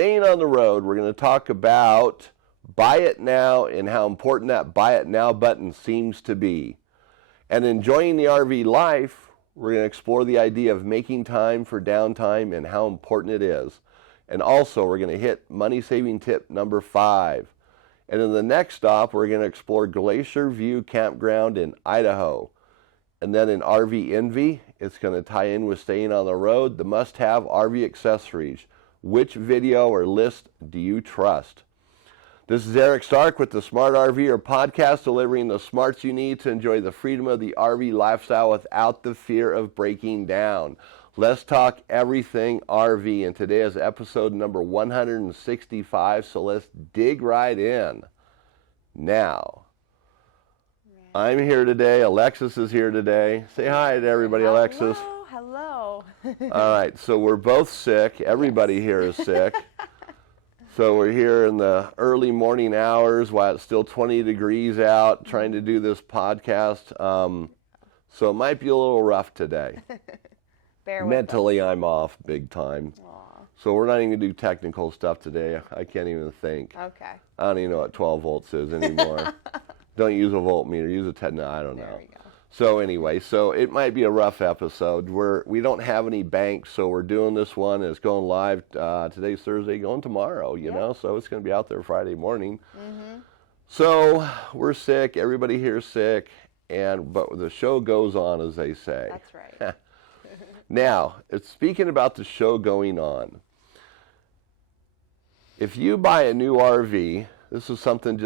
staying on the road, we're going to talk about buy it now and how important that buy it now button seems to be. And enjoying the RV life, we're going to explore the idea of making time for downtime and how important it is. And also, we're going to hit money-saving tip number 5. And in the next stop, we're going to explore Glacier View Campground in Idaho. And then in RV Envy, it's going to tie in with staying on the road, the must-have RV accessories. Which video or list do you trust? This is Eric Stark with the Smart RVer podcast, delivering the smarts you need to enjoy the freedom of the RV lifestyle without the fear of breaking down. Let's talk everything RV, and today is episode number 165, so let's dig right in. Now, I'm here today, Alexis is here today. Say hi to everybody, Alexis. Hello. All right, so we're both sick. Everybody here is sick. So we're here in the early morning hours while it's still 20 degrees out trying to do this podcast. So it might be a little rough today. Mentally, I'm off big time. Aww. So we're not even going to do technical stuff today. I can't even think. Okay. I don't even know what 12 volts is anymore. Don't use a voltmeter. Use a no, I don't know. There we go. So anyway, so it might be a rough episode. We don't have any banks, so we're doing this one. It's going live. Today's Thursday, going tomorrow, you know, so it's going to be out there Friday morning. Mm-hmm. So we're sick. Everybody here is sick, but the show goes on, as they say. That's right. Now, speaking about the show going on, if you buy a new RV, this is something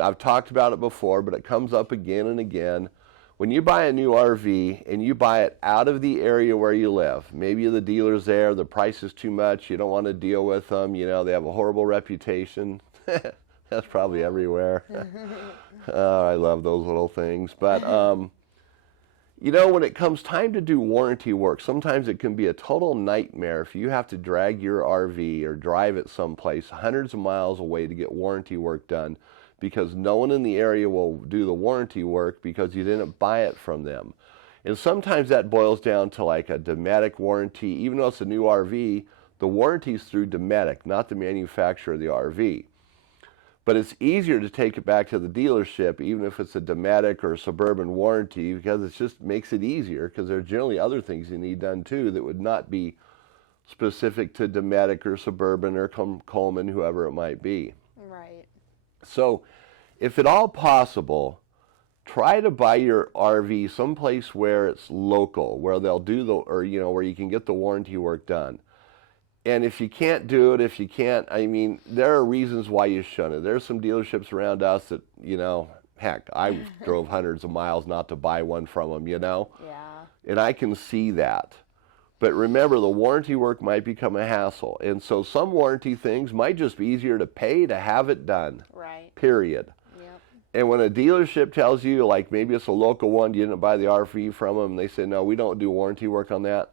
I've talked about it before, but it comes up again and again. When you buy a new RV and you buy it out of the area where you live, maybe the dealer's there, the price is too much, you don't want to deal with them, you know, they have a horrible reputation. That's probably everywhere. I love those little things. But, you know, when it comes time to do warranty work, sometimes it can be a total nightmare if you have to drag your RV or drive it someplace hundreds of miles away to get warranty work done, because no one in the area will do the warranty work because you didn't buy it from them. And sometimes that boils down to like a Dometic warranty. Even though it's a new RV, the warranty is through Dometic, not the manufacturer of the RV. But it's easier to take it back to the dealership, even if it's a Dometic or a Suburban warranty, because it just makes it easier, because there are generally other things you need done too that would not be specific to Dometic or Suburban or Coleman, whoever it might be. Right. So, if at all possible, try to buy your RV someplace where it's local, where they'll do where you can get the warranty work done. And if you can't do it, I mean, there are reasons why you shouldn't. There's some dealerships around us that, you know, heck, I drove hundreds of miles not to buy one from them, you know? Yeah. And I can see that. But remember, the warranty work might become a hassle. And so some warranty things might just be easier to pay to have it done. Right. Period. Yep. And when a dealership tells you, like maybe it's a local one, you didn't buy the RV from them, and they say, no, we don't do warranty work on that.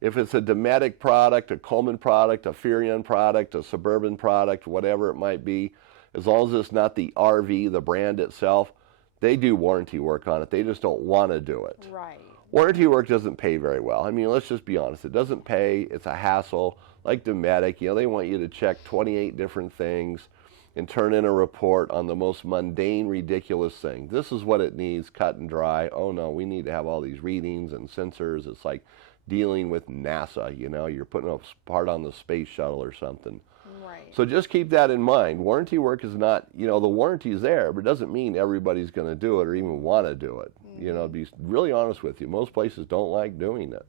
If it's a Dometic product, a Coleman product, a Furrion product, a Suburban product, whatever it might be, as long as it's not the RV, the brand itself, they do warranty work on it. They just don't want to do it. Right. Warranty work doesn't pay very well. I mean, let's just be honest. It doesn't pay. It's a hassle. Like Dometic, you know, they want you to check 28 different things and turn in a report on the most mundane, ridiculous thing. This is what it needs, cut and dry. Oh, no, we need to have all these readings and sensors. It's like dealing with NASA, you know. You're putting a part on the space shuttle or something. Right. So just keep that in mind. Warranty work is not, you know, the warranty's there, but it doesn't mean everybody's going to do it or even want to do it. You know, to be really honest with you, most places don't like doing it.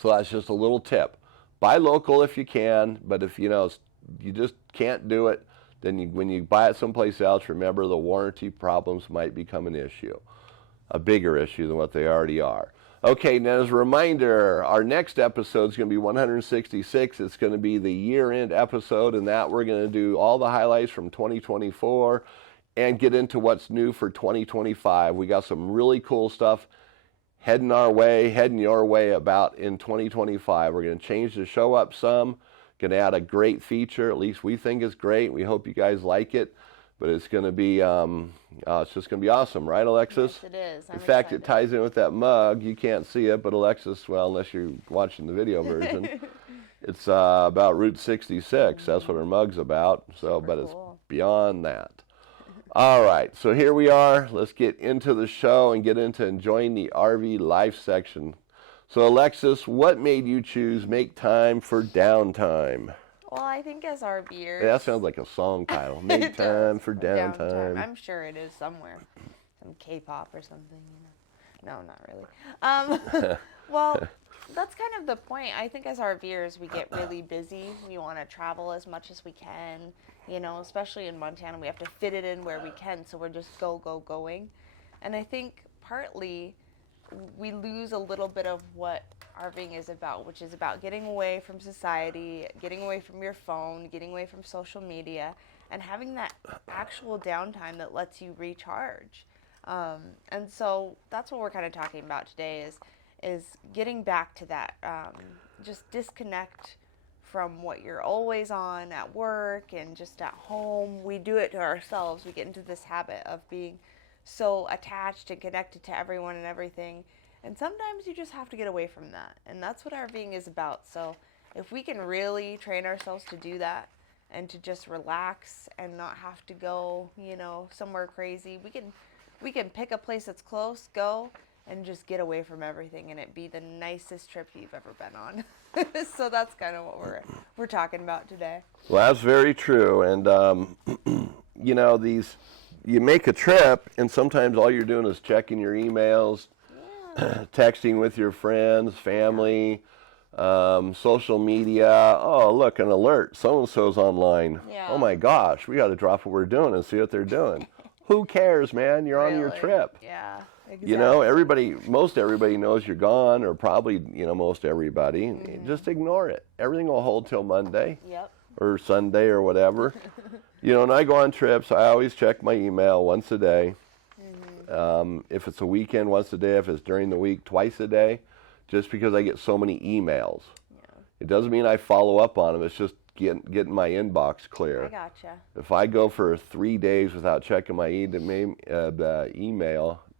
So that's just a little tip. Buy local if you can, but if, you know, you just can't do it, then when you buy it someplace else, remember the warranty problems might become an issue, a bigger issue than what they already are. Okay, now as a reminder, our next episode is going to be 166. It's going to be the year-end episode, and that we're going to do all the highlights from 2024 and get into what's new for 2025. We got some really cool stuff heading your way about in 2025. We're going to change the show up some, going to add a great feature. At least we think it's great. We hope you guys like it. But it's going to be, it's just going to be awesome, right, Alexis? Yes, it is. In fact, it ties in with that mug. You can't see it, but Alexis, well, unless you're watching the video version, It's about Route 66. That's what our mug's about. So, but it's beyond that. All right, so here we are. Let's get into the show and get into enjoying the RV life section. So, Alexis, what made you choose Make Time for Downtime? Well, I think as RVers... Yeah, that sounds like a song title. Make Time for Downtime. I'm sure it is somewhere. Some K-pop or something. No, not really. Well, that's kind of the point. I think as RVers, we get really busy. We want to travel as much as we can. Especially in Montana, we have to fit it in where we can. So we're just going. And I think partly we lose a little bit of what RVing is about, which is about getting away from society, getting away from your phone, getting away from social media, and having that actual downtime that lets you recharge. And so that's what we're kind of talking about today is getting back to that. Just disconnect from what you're always on at work and just at home. We do it to ourselves. We get into this habit of being so attached and connected to everyone and everything. And sometimes you just have to get away from that. And that's what RVing is about. So if we can really train ourselves to do that and to just relax and not have to go, somewhere crazy, we can pick a place that's close, go, and just get away from everything, and it be the nicest trip you've ever been on. So that's kind of what we're talking about today. Well, that's very true. And, you make a trip, and sometimes all you're doing is checking your emails, texting with your friends, family, social media. Oh, look, an alert. So-and-so's online. Yeah. Oh, my gosh, we got to drop what we're doing and see what they're doing. Who cares, man? You're on your trip. Yeah, exactly. Most everybody knows you're gone, or probably, most everybody. Mm-hmm. Just ignore it. Everything will hold till Monday. Yep. Or Sunday or whatever. And I go on trips, I always check my email once a day. Mm-hmm. If it's a weekend, once a day. If it's during the week, twice a day. Just because I get so many emails. Yeah. It doesn't mean I follow up on them. It's just getting my inbox clear. I gotcha. If I go for 3 days without checking my email,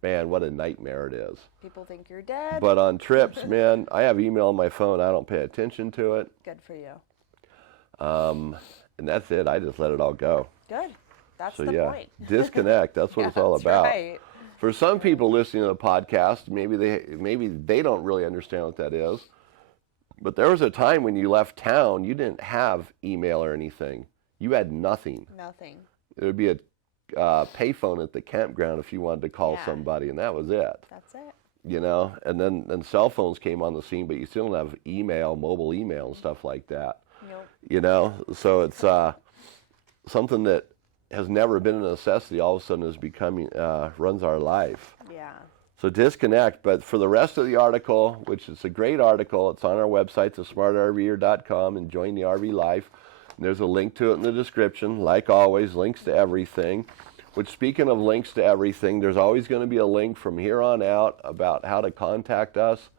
man, what a nightmare it is. People think you're dead. But on trips, man, I have email on my phone. I don't pay attention to it. Good for you. And that's it. I just let it all go. Good. That's the point. Disconnect. That's what it's all about. Right. For some people listening to the podcast, maybe they don't really understand what that is. But there was a time when you left town, you didn't have email or anything. You had nothing. Nothing. It would be a payphone at the campground if you wanted to call somebody, and that was it. That's it. And then cell phones came on the scene, but you still don't have email, mobile email, and stuff like that. Nope. So it's something that has never been a necessity. All of a sudden is becoming runs our life. Yeah. So disconnect. But for the rest of the article, which is a great article, it's on our website, thesmartrver.com, Enjoying the RV Life. And there's a link to it in the description. Like always, links to everything. Which, speaking of links to everything, there's always going to be a link from here on out about how to contact us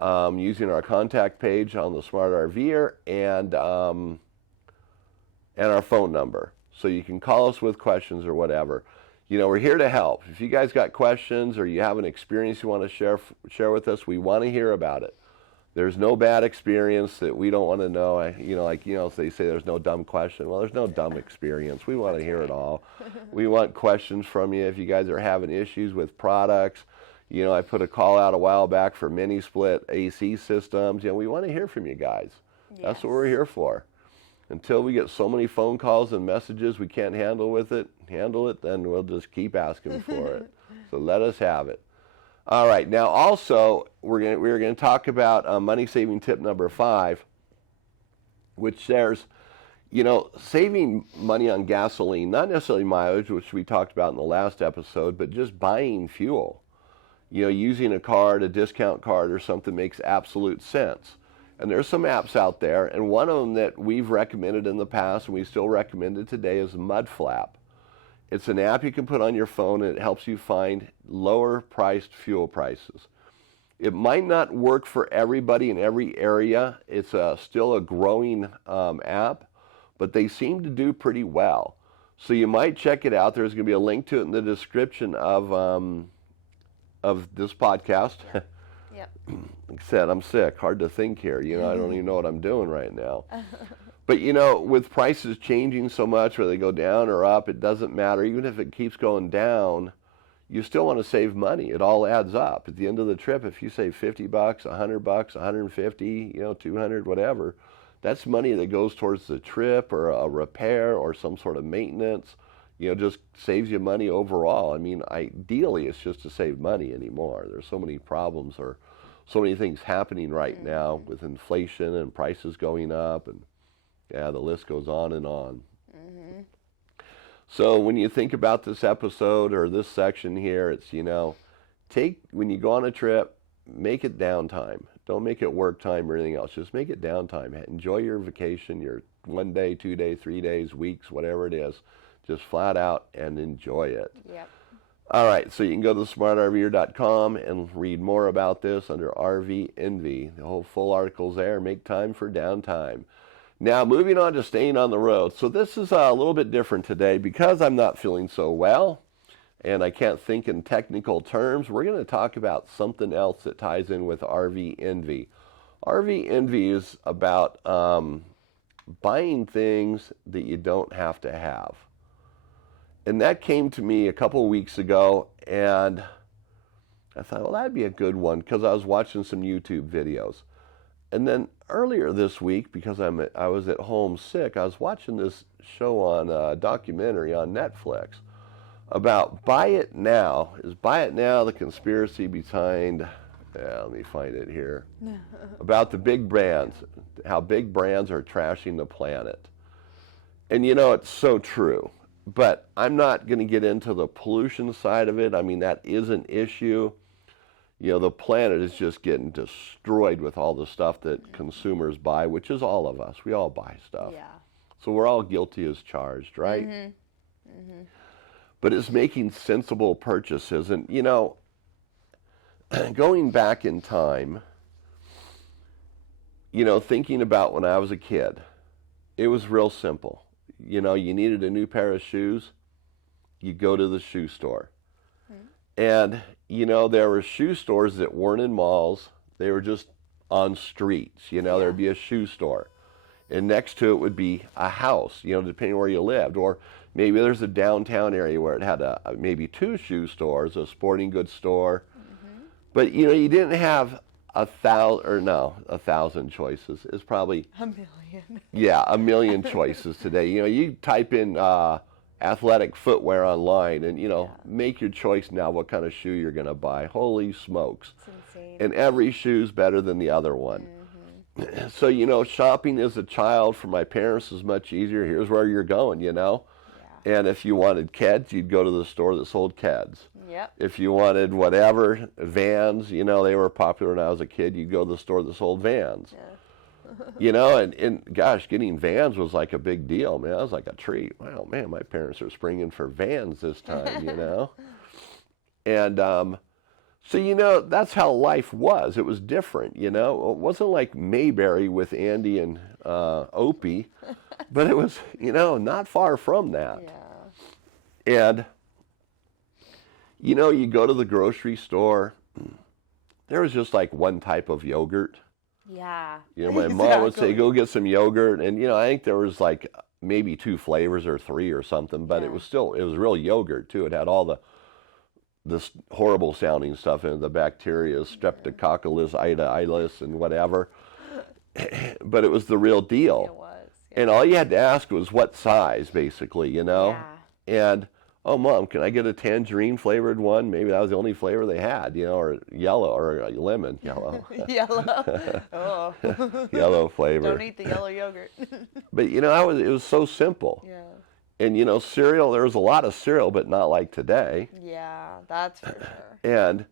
using our contact page on the Smart RVer and our phone number. So you can call us with questions or whatever. We're here to help. If you guys got questions or you have an experience you want to share with us, we want to hear about it. There's no bad experience that we don't want to know. They say there's no dumb question. Well, there's no dumb experience. We want to hear it all. We want questions from you. If you guys are having issues with products, I put a call out a while back for mini split AC systems. We want to hear from you guys. Yes. That's what we're here for. Until we get so many phone calls and messages we can't handle it, then we'll just keep asking for it. So let us have it. All right. Now, also, we're going to talk about money-saving tip number 5, which there's, saving money on gasoline, not necessarily mileage, which we talked about in the last episode, but just buying fuel. Using a card, a discount card or something makes absolute sense. And there's some apps out there, and one of them that we've recommended in the past and we still recommend it today is Mudflap. It's an app you can put on your phone, and it helps you find lower priced fuel prices. It might not work for everybody in every area. It's still a growing app, but they seem to do pretty well. So you might check it out. There's going to be a link to it in the description of this podcast. Yep. Like I said, I'm sick. Hard to think here. I don't even know what I'm doing right now. But with prices changing so much, whether they go down or up, it doesn't matter. Even if it keeps going down, you still want to save money. It all adds up. At the end of the trip, if you save $50, $100, $150, 200, whatever, that's money that goes towards the trip or a repair or some sort of maintenance. Just saves you money overall. I mean, ideally, it's just to save money anymore. There's so many problems or so many things happening right now with inflation and prices going up, and the list goes on and on. So when you think about this episode or this section here, it's, when you go on a trip, make it downtime. Don't make it work time or anything else. Just make it downtime. Enjoy your vacation, your 1 day, 2 day, 3 days, weeks, whatever it is. Just flat out and enjoy it. Yep. All right, so you can go to smartrver.com and read more about this under RV Envy. The whole full article's there. Make time for downtime. Now, moving on to staying on the road. So this is a little bit different today because I'm not feeling so well and I can't think in technical terms. We're going to talk about something else that ties in with RV Envy. RV Envy is about buying things that you don't have to have. And that came to me a couple of weeks ago, and I thought, well, that'd be a good one because I was watching some YouTube videos. And then earlier this week, because I was at home sick, I was watching this show on a documentary on Netflix about Buy It Now. Is Buy It Now the conspiracy behind, let me find it here, about the big brands, how big brands are trashing the planet. And it's so true. But I'm not going to get into the pollution side of it. I mean, that is an issue. The planet is just getting destroyed with all the stuff that consumers buy, which is all of us. We all buy stuff. Yeah. So we're all guilty as charged, right? But it's making sensible purchases. And, going back in time, thinking about when I was a kid, it was real simple. You needed a new pair of shoes, you go to the shoe store. And, there were shoe stores that weren't in malls. They were just on streets. There'd be a shoe store. And next to it would be a house, depending where you lived. Or maybe there's a downtown area where it had maybe 2 shoe stores, a sporting goods store. But, you didn't have 1,000 choices. It's probably a million. Yeah, a million choices today. You type in athletic footwear online and, make your choice now what kind of shoe you're going to buy. Holy smokes. It's insane. And every shoe's better than the other one. So, shopping as a child for my parents is much easier. Here's where you're going, Yeah. And if you wanted Keds, you'd go to the store that sold Keds. Yep. If you wanted whatever, Vans, they were popular when I was a kid, you'd go to the store that sold Vans. Yeah. And gosh, getting Vans was like a big deal, man. That was like a treat. Wow, man, my parents are springing for Vans this time, And so, that's how life was. It was different, It wasn't like Mayberry with Andy and Opie, but it was, not far from that. Yeah. And, you go to the grocery store, there was just like one type of yogurt. Yeah. My mom would say, go get some yogurt. And, I think there was like maybe 2 flavors or 3 or something, but it was real yogurt too. It had all this horrible sounding stuff in it, the bacteria, Streptococcus itis and whatever. But it was the real deal. It was. Yeah. And all you had to ask was what size, basically, Yeah. And, oh, Mom, can I get a tangerine flavored one? Maybe that was the only flavor they had, or yellow or lemon. Yellow. Yellow. Oh. Yellow flavor. Don't eat the yellow yogurt. But, it was so simple. Yeah. And, cereal, there was a lot of cereal, but not like today. Yeah, that's for sure. And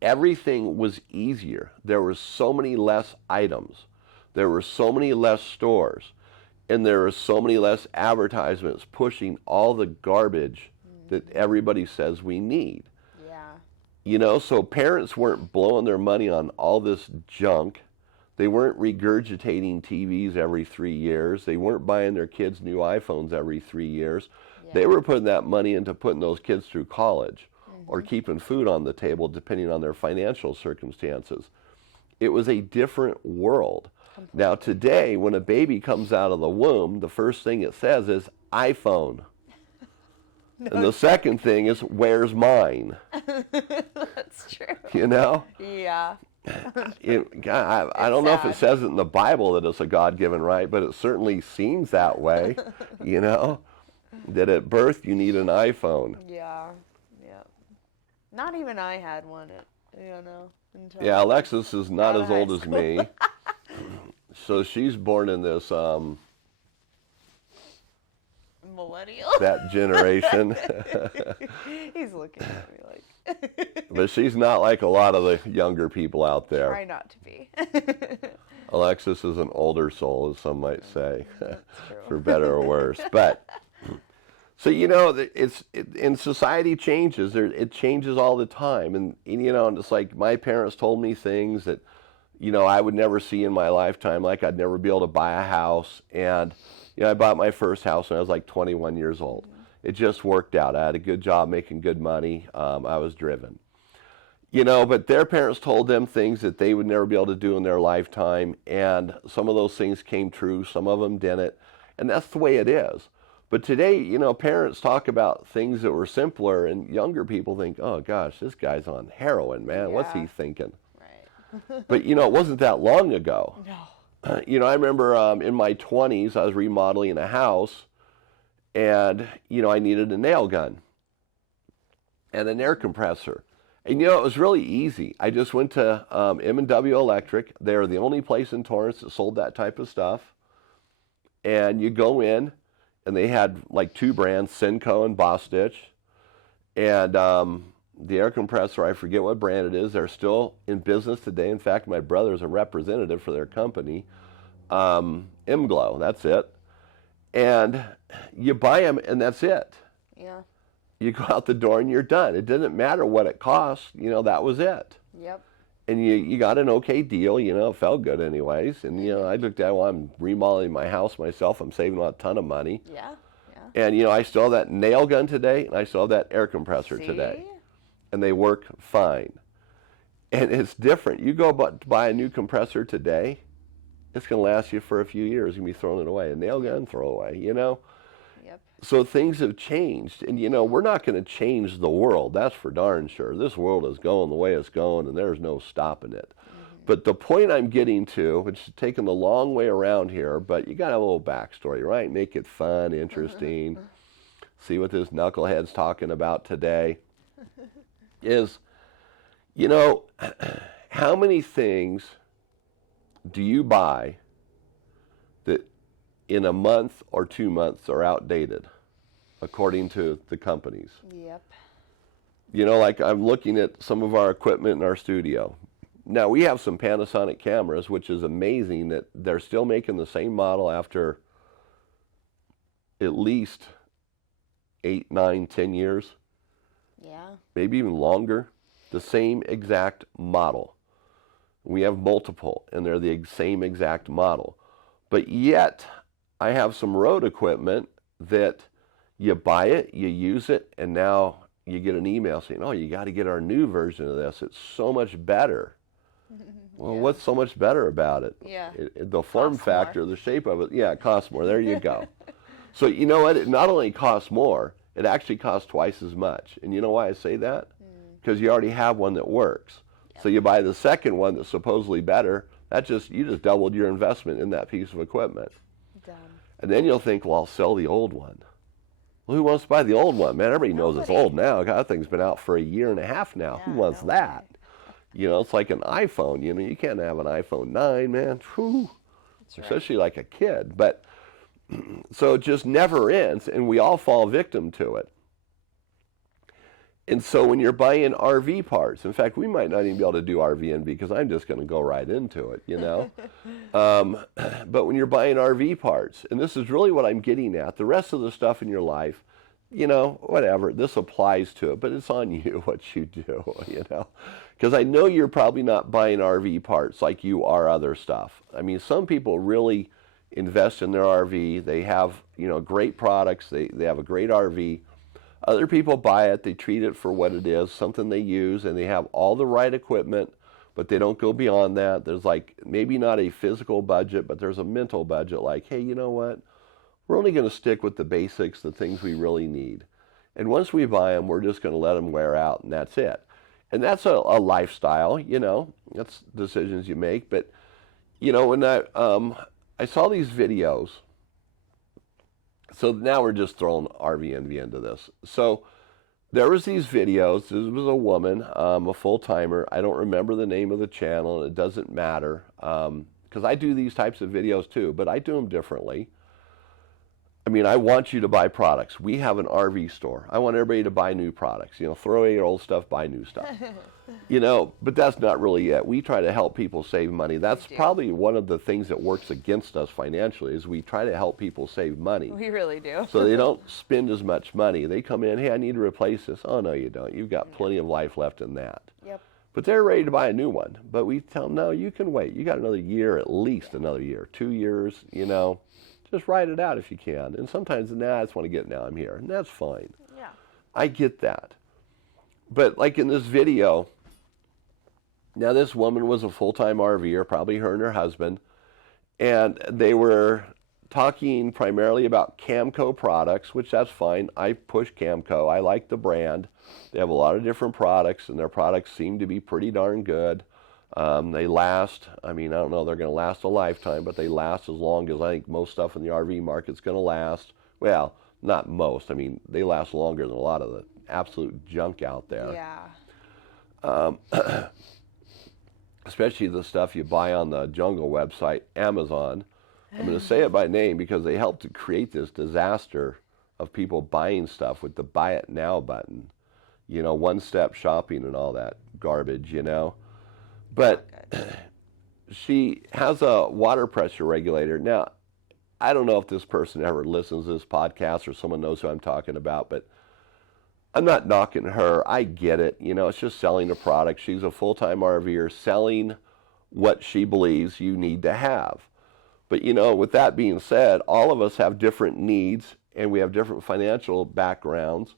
everything was easier. There were so many less items. There were so many less stores. And there were so many less advertisements pushing all the garbage that everybody says we need. Yeah. So parents weren't blowing their money on all this junk. They weren't regurgitating TVs every 3 years. They weren't buying their kids new iPhones every 3 years. Yeah. They were putting that money into putting those kids through college or keeping food on the table, depending on their financial circumstances. It was a different world. Completely. Now today, when a baby comes out of the womb, the first thing it says is iPhone. No, And the second thing is, where's mine? that's true. You know? Yeah. I don't know if it says it in the Bible that it's a God-given right, but it certainly seems that way, you know? That at birth you need an iPhone. Yeah. Yeah. Not even I had one, until Yeah, Alexis is not out of as high old as school. me. So she's born in this, Millennial. that generation. He's looking at me like. But she's not like a lot of the younger people out there. Try not to be. Alexis is an older soul, as some might say, That's true. for better or worse. But so and society changes. It changes all the time, and it's like my parents told me things that I would never see in my lifetime. Like I'd never be able to buy a house, and I bought my first house when I was like 21 years old. Mm-hmm. It just worked out. I had a good job making good money. I was driven. But their parents told them things that they would never be able to do in their lifetime, and some of those things came true, some of them didn't, and that's the way it is. But today, parents talk about things that were simpler, and younger people think, oh gosh, this guy's on heroin, man. Yeah. What's he thinking? Right. But, it wasn't that long ago. No. I remember in my 20s, I was remodeling a house, and, I needed a nail gun and an air compressor. And, it was really easy. I just went to M&W Electric. They're the only place in Torrance that sold that type of stuff. And you go in, and they had like two brands, Senco and Bostitch. And the air compressor, I forget what brand it is. They're still in business today. In fact, my brother's a representative for their company. M-Glow, that's it. And you buy them, and that's it. Yeah. You go out the door and you're done. It didn't matter what it cost. That was it. Yep. And you got an okay deal. It felt good anyways. And, I looked at, well, I'm remodeling my house myself. I'm saving a ton of money. Yeah. Yeah. And, I still have that nail gun today, and I still have that air compressor today. And they work fine. And it's different. You go buy a new compressor today, it's going to last you for a few years. You're going to be throwing it away. A nail gun, throw away, Yep. So things have changed, and we're not going to change the world. That's for darn sure. This world is going the way it's going, and there's no stopping it. Mm-hmm. But the point I'm getting to, which is taking the long way around here, but you got to have a little backstory, right? Make it fun, interesting. See what this knucklehead's talking about today. Is, how many things do you buy that in a month or 2 months are outdated, according to the companies? Yep. Like I'm looking at some of our equipment in our studio. Now, we have some Panasonic cameras, which is amazing that they're still making the same model after at least 8, 9, 10 years. Yeah. Maybe even longer. The same exact model. We have multiple, and they're the same exact model. But yet, I have some road equipment that you buy it, you use it, and now you get an email saying, oh, you got to get our new version of this. It's so much better. Well, yeah. What's so much better about it? Yeah. The form factor, the shape of it, yeah, it costs more. There you go. So you know what? It not only costs more, it actually costs twice as much. And you know why I say that? Because you already have one that works. Yep. So you buy the second one that's supposedly better. You just doubled your investment in that piece of equipment. Done. And then you'll think, well, I'll sell the old one. Well, who wants to buy the old one? Man, everybody knows it's old now. God, that thing's been out for 1.5 years now. Yeah, who wants that? It's like an iPhone. You can't have an iPhone 9, man. Whew. That's right. Especially like a kid. But so it just never ends, and we all fall victim to it. And so when you're buying RV parts, in fact, we might not even be able to do RVing because I'm just going to go right into it, But when you're buying RV parts, and this is really what I'm getting at, the rest of the stuff in your life, whatever, this applies to it, but it's on you what you do, Because I know you're probably not buying RV parts like you are other stuff. I mean, some people really invest in their RV. They have, great products. They have a great RV. Other people buy it, they treat it for what it is, something they use, and they have all the right equipment, but they don't go beyond that. There's like maybe not a physical budget, but there's a mental budget like, hey, you know what? We're only going to stick with the basics, the things we really need. And once we buy them, we're just going to let them wear out, and that's it. And that's a lifestyle, you know. That's decisions you make. But, you know, when I saw these videos, so now we're just throwing RV Envy into this. So there was these videos. This was a woman, a full-timer. I don't remember the name of the channel, and it doesn't matter because I do these types of videos too, but I do them differently. I mean, I want you to buy products. We have an RV store. I want everybody to buy new products. You know, throw away your old stuff, buy new stuff. You know, but that's not really it. We try to help people save money. That's probably one of the things that works against us financially is we try to help people save money. We really do. So they don't spend as much money. They come in, hey, I need to replace this. Oh, no, you don't. You've got plenty of life left in that. Yep. But they're ready to buy a new one. But we tell them, no, you can wait. You got another year, at least another year, 2 years, you know. Just write it out if you can. And sometimes, I just want to get it now, I'm here. And that's fine. Yeah. I get that. But like in this video, now this woman was a full-time RVer, probably her and her husband, and they were talking primarily about Camco products, which that's fine. I push Camco. I like the brand. They have a lot of different products, and their products seem to be pretty darn good. They last, I mean, I don't know, they're going to last a lifetime, but they last as long as I think most stuff in the RV market's going to last. Well, not most. I mean, they last longer than a lot of the absolute junk out there. Yeah. Especially the stuff you buy on the Jungle website, Amazon. I'm going to say it by name because they helped to create this disaster of people buying stuff with the Buy It Now button. You know, one-step shopping and all that garbage, you know. But she has a water pressure regulator. Now, I don't know if this person ever listens to this podcast or someone knows who I'm talking about, but I'm not knocking her. I get it. You know, it's just selling a product. She's a full-time RVer selling what she believes you need to have. But, you know, with that being said, all of us have different needs and we have different financial backgrounds,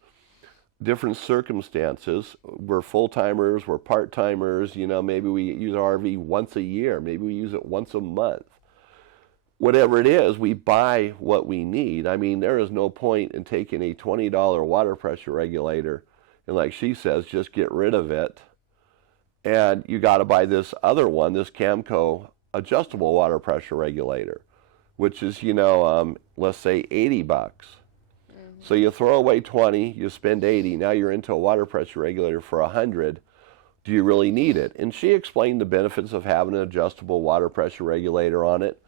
different circumstances. We're full-timers, we're part-timers, you know, maybe we use our RV once a year, maybe we use it once a month. Whatever it is, we buy what we need. I mean, there is no point in taking a $20 water pressure regulator and, like she says, just get rid of it. And you got to buy this other one, this Camco adjustable water pressure regulator, which is, you know, let's say $80. So you throw away 20, you spend 80, now you're into a water pressure regulator for 100. Do you really need it? And she explained the benefits of having an adjustable water pressure regulator on it.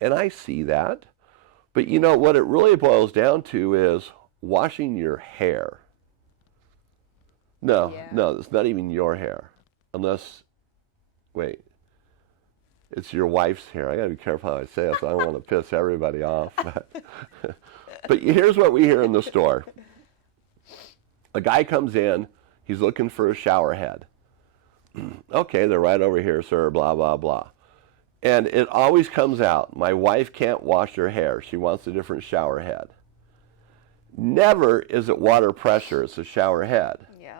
And I see that. But you know, what it really boils down to is washing your hair. No, it's not even your hair. Unless, wait, it's your wife's hair. I got to be careful how I say it, so I don't want to piss everybody off. But here's what we hear in the store. A guy comes in, he's looking for a shower head. Okay, they're right over here, sir, blah, blah, blah. And it always comes out, my wife can't wash her hair. She wants a different shower head. Never is it water pressure, it's a shower head. Yeah.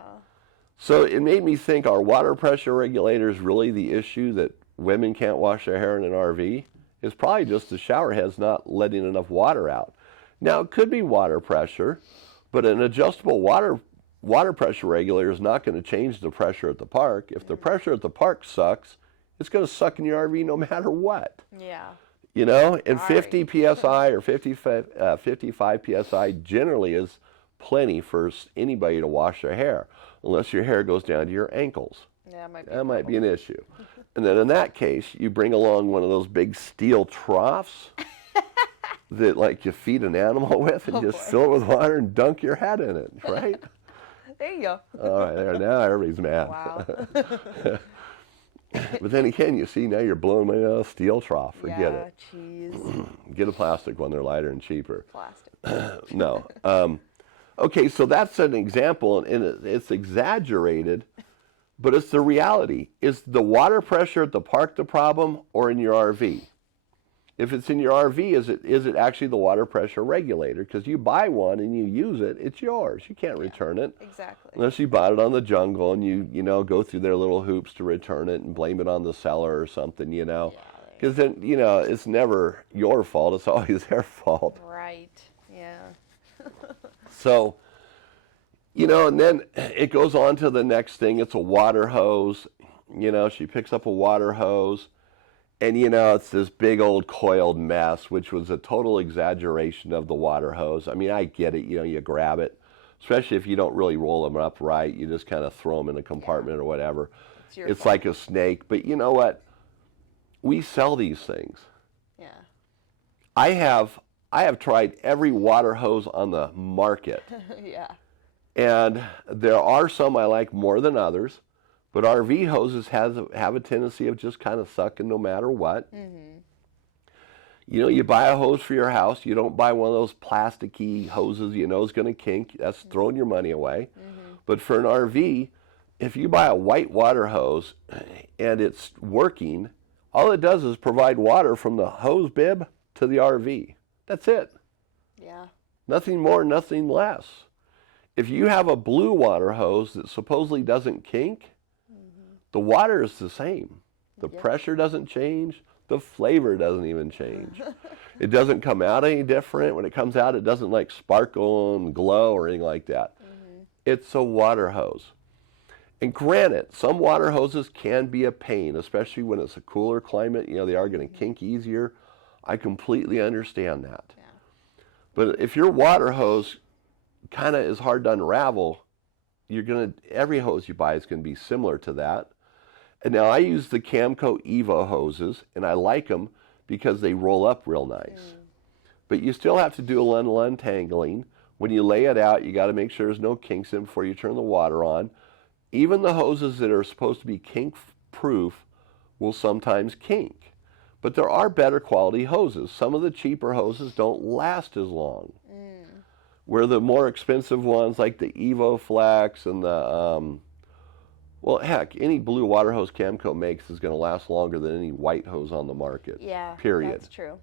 So it made me think, are water pressure regulators really the issue that women can't wash their hair in an RV? It's probably just the shower head's not letting enough water out. Now, it could be water pressure, but an adjustable water pressure regulator is not going to change the pressure at the park. If the pressure at the park sucks, it's going to suck in your RV no matter what. Yeah. You know, and 50 PSI or 55 PSI generally is plenty for anybody to wash their hair, unless your hair goes down to your ankles. Yeah, that might be an issue. And then in that case, you bring along one of those big steel troughs that like you feed an animal with and just fill it with water and dunk your head in it, right? There you go. All right, there. Now everybody's mad. Wow. But then again, you see, now you're blowing money out of a steel trough. Forget it. Jeez. Get a plastic one. They're lighter and cheaper. Plastic. No. Okay, so that's an example, and it's exaggerated, but it's the reality. Is the water pressure at the park the problem or in your RV? If it's in your RV, is it actually the water pressure regulator? Because you buy one and you use it, it's yours. You can't return it. Exactly. Unless you bought it on the jungle and you know, go through their little hoops to return it and blame it on the seller or something, you know. Because then, you know, it's never your fault. It's always their fault. Right. Yeah. So, you know, and then it goes on to the next thing. It's a water hose. You know, she picks up a water hose. And, you know, it's this big old coiled mess, which was a total exaggeration of the water hose. I mean, I get it. You know, you grab it, especially if you don't really roll them up right. You just kind of throw them in a compartment or whatever. It's like a snake. But you know what? We sell these things. Yeah. I have tried every water hose on the market. Yeah. And there are some I like more than others. But RV hoses have a tendency of just kind of sucking no matter what. Mm-hmm. You know, you buy a hose for your house. You don't buy one of those plasticky hoses you know is going to kink. That's throwing your money away. Mm-hmm. But for an RV, if you buy a white water hose and it's working, all it does is provide water from the hose bib to the RV. That's it. Yeah. Nothing more, nothing less. If you have a blue water hose that supposedly doesn't kink, the water is the same. The pressure doesn't change. The flavor doesn't even change. It doesn't come out any different. When it comes out, it doesn't like sparkle and glow or anything like that. Mm-hmm. It's a water hose. And granted, some water hoses can be a pain, especially when it's a cooler climate. You know, they are going to kink easier. I completely understand that. Yeah. But if your water hose kind of is hard to unravel, every hose you buy is going to be similar to that. And now I use the Camco Evo hoses, and I like them because they roll up real nice. But you still have to do a little untangling. When you lay it out, you got to make sure there's no kinks in before you turn the water on. Even the hoses that are supposed to be kink-proof will sometimes kink. But there are better quality hoses. Some of the cheaper hoses don't last as long. Where the more expensive ones, like the Evo Flex and the... well, heck, any blue water hose Camco makes is going to last longer than any white hose on the market. Yeah, period. That's true.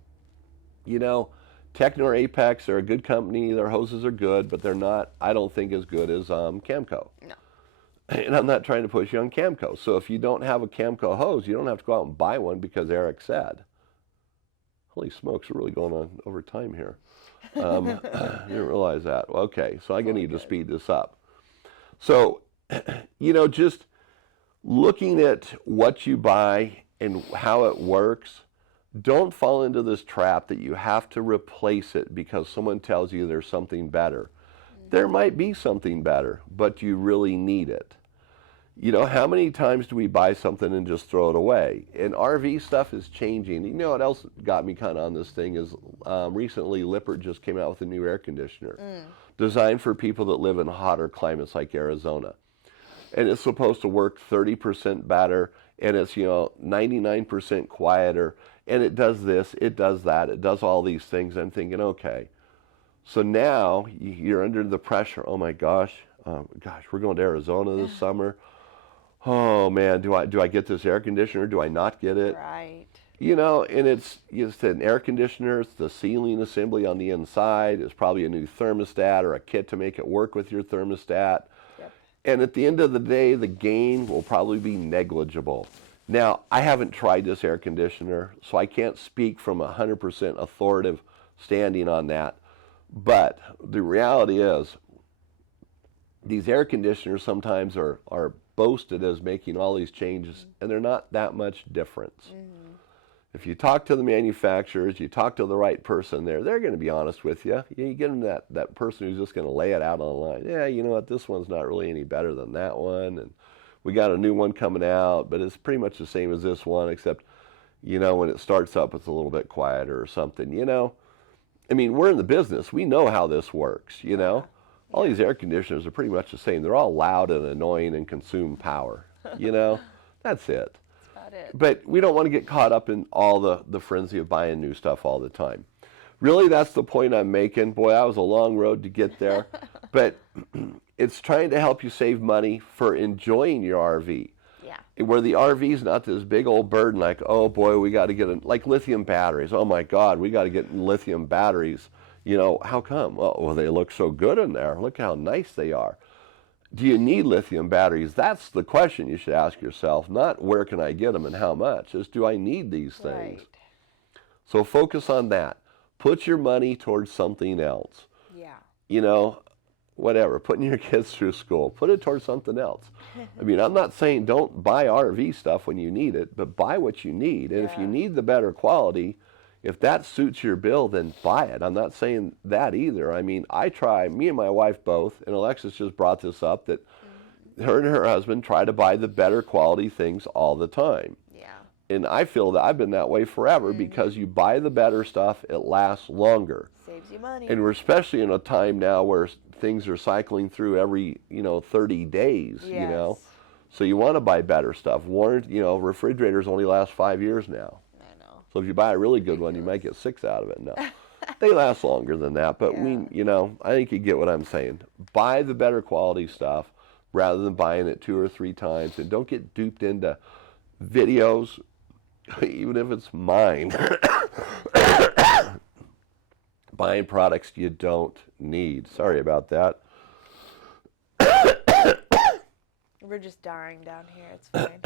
You know, Techno or Apex, they're a good company. Their hoses are good, but they're not, I don't think, as good as Camco. No. And I'm not trying to push you on Camco. So if you don't have a Camco hose, you don't have to go out and buy one because Eric said. Holy smokes, we're really going on over time here. I didn't realize that. Okay, so I'm going to need to speed this up. So, you know, just looking at what you buy and how it works, don't fall into this trap that you have to replace it because someone tells you there's something better. There might be something better, but you really need it. You know, how many times do we buy something and just throw it away? And RV stuff is changing. You know what else got me kind of on this thing is recently Lippert just came out with a new air conditioner designed for people that live in hotter climates like Arizona. And it's supposed to work 30% better, and it's, you know, 99% quieter, and it does this, it does that, it does all these things. I'm thinking, okay, so now you're under the pressure. Oh my gosh, we're going to Arizona this summer. Oh man, do I get this air conditioner? Do I not get it? Right. You know, and it's an air conditioner. It's the ceiling assembly on the inside. It's probably a new thermostat or a kit to make it work with your thermostat. Yep. And at the end of the day, the gain will probably be negligible. Now, I haven't tried this air conditioner, so I can't speak from 100% authoritative standing on that. But the reality is, these air conditioners sometimes are boasted as making all these changes, and they're not that much difference. If you talk to the manufacturers, you talk to the right person there, they're going to be honest with you. You get them that person who's just going to lay it out online. Yeah, you know what, this one's not really any better than that one, and we got a new one coming out, but it's pretty much the same as this one, except, you know, when it starts up, it's a little bit quieter or something, you know. I mean, we're in the business. We know how this works, you know. All these air conditioners are pretty much the same. They're all loud and annoying and consume power, you know. That's it. That's about it. But we don't want to get caught up in all the frenzy of buying new stuff all the time. Really, that's the point I'm making. Boy, that was a long road to get there. But it's trying to help you save money for enjoying your RV. Yeah. where the RV is not this big old burden like, oh boy, we got to get like lithium batteries. Oh my God, we got to get lithium batteries. How come? Well, they look so good in there. Look how nice they are. Do you need lithium batteries? That's the question you should ask yourself, not where can I get them and how much. It's do I need these things? Right. So focus on that. Put your money towards something else. Yeah. Whatever, putting your kids through school, put it towards something else. I mean, I'm not saying don't buy RV stuff when you need it, but buy what you need. And if you need the better quality, if that suits your bill, then buy it. I'm not saying that either. I mean, me and my wife both, and Alexis just brought this up, that her and her husband try to buy the better quality things all the time. Yeah. And I feel that I've been that way forever because you buy the better stuff, it lasts longer. Saves you money. And we're especially in a time now where things are cycling through every, 30 days, Yes. So you want to buy better stuff. Refrigerators only last 5 years now. I know. So if you buy a really good one, you might get 6 out of it. No, they last longer than that. But I think you get what I'm saying. Buy the better quality stuff rather than buying it 2 or 3 times. And don't get duped into videos, even if it's mine. Buying products you don't need. Sorry about that. We're just dying down here. It's fine.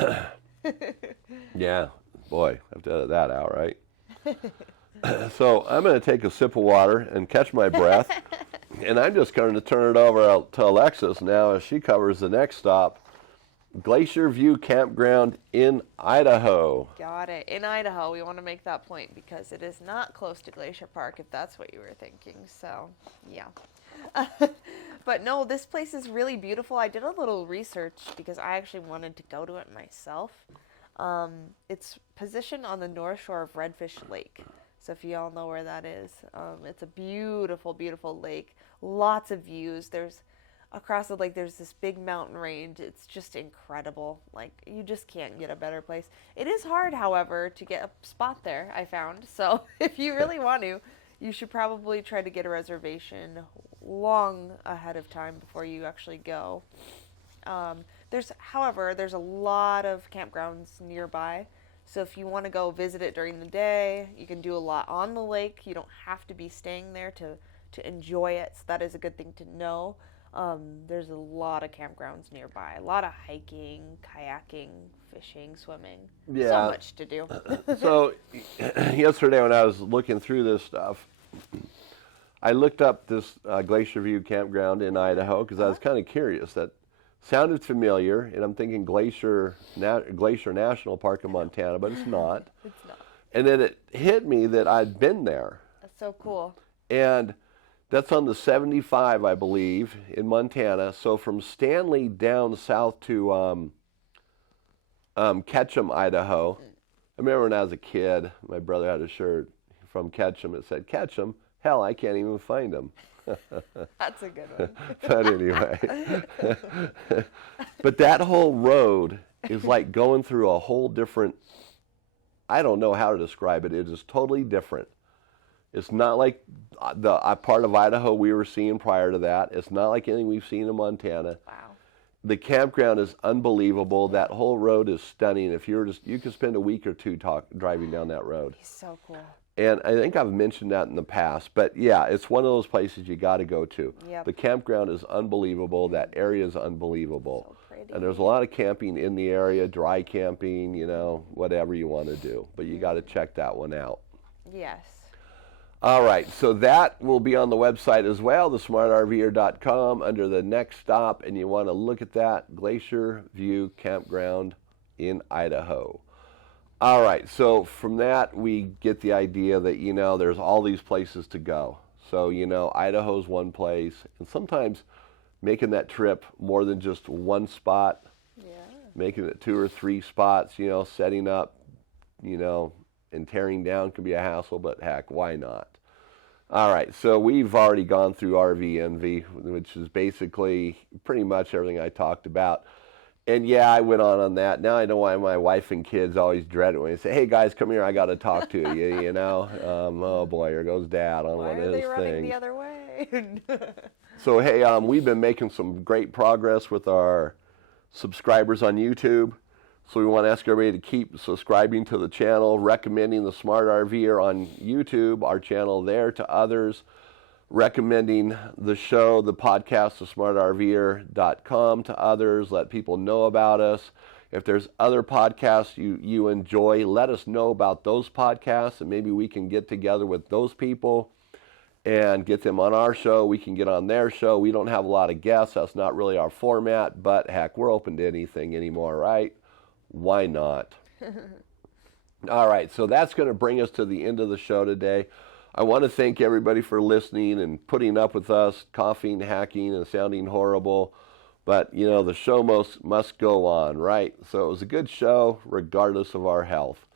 Yeah, boy, I have to edit that out, right? So I'm going to take a sip of water and catch my breath, and I'm just going to turn it over to Alexis now as she covers the next stop, Glacier View Campground in Idaho. Got it. In Idaho, we want to make that point because it is not close to Glacier Park, if that's what you were thinking. So, yeah. But no, this place is really beautiful. I did a little research because I actually wanted to go to it myself. It's positioned on the north shore of Redfish Lake. So if you all know where that is, it's a beautiful, beautiful lake. Lots of views. Across the lake, there's this big mountain range. It's just incredible. Like, you just can't get a better place. It is hard, however, to get a spot there, I found. So if you really want to, you should probably try to get a reservation long ahead of time before you actually go. There's a lot of campgrounds nearby. So if you want to go visit it during the day, you can do a lot on the lake. You don't have to be staying there to enjoy it. So that is a good thing to know. There's a lot of campgrounds nearby, a lot of hiking, kayaking, fishing, swimming. Yeah. So much to do. So yesterday when I was looking through this stuff, I looked up this Glacier View Campground in Idaho because I was kind of curious. That sounded familiar, and I'm thinking Glacier National Park in Montana, but it's not. It's not. And then it hit me that I'd been there. That's so cool. And that's on the 75, I believe, in Montana. So from Stanley down south to Ketchum, Idaho. I remember when I was a kid, my brother had a shirt from Ketchum. It said, Ketchum, hell, I can't even find them. That's a good one. But anyway. But that whole road is like going through a whole different, I don't know how to describe it. It is totally different. It's not like the part of Idaho we were seeing prior to that. It's not like anything we've seen in Montana. Wow. The campground is unbelievable. That whole road is stunning. If you could spend a week or two driving down that road. He's so cool. And I think I've mentioned that in the past, but yeah, it's one of those places you got to go to. Yep. The campground is unbelievable. That area is unbelievable. So pretty. And there's a lot of camping in the area, dry camping, whatever you want to do. But you got to check that one out. Yes. All right, so that will be on the website as well, thesmartrver.com, under the next stop, and you want to look at that, Glacier View Campground in Idaho. All right, so from that, we get the idea that, there's all these places to go. So, Idaho's one place, and sometimes making that trip more than just one spot, making it 2 or 3 spots, setting up, and tearing down can be a hassle, but heck, why not? All right, so we've already gone through RV Envy, which is basically pretty much everything I talked about. And yeah, I went on that. Now I know why my wife and kids always dread it when they say, hey guys, come here, I got to talk to you, oh boy, here goes Dad on one of his things. Why are they running the other way? So hey, we've been making some great progress with our subscribers on YouTube. So we want to ask everybody to keep subscribing to the channel, recommending the Smart RVer on YouTube, our channel there, to others, recommending the show, the podcast, thesmartrver.com to others. Let people know about us. If there's other podcasts you enjoy, let us know about those podcasts, and maybe we can get together with those people and get them on our show. We can get on their show. We don't have a lot of guests. That's not really our format, but heck, we're open to anything anymore, right? Why not? All right, so that's going to bring us to the end of the show today. I want to thank everybody for listening and putting up with us, coughing, hacking, and sounding horrible. But, you know, the show must go on, right? So it was a good show regardless of our health.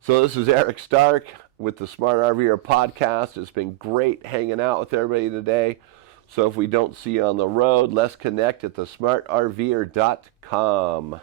So this is Eric Stark with the Smart RVer podcast. It's been great hanging out with everybody today. So if we don't see you on the road, let's connect at thesmartrver.com.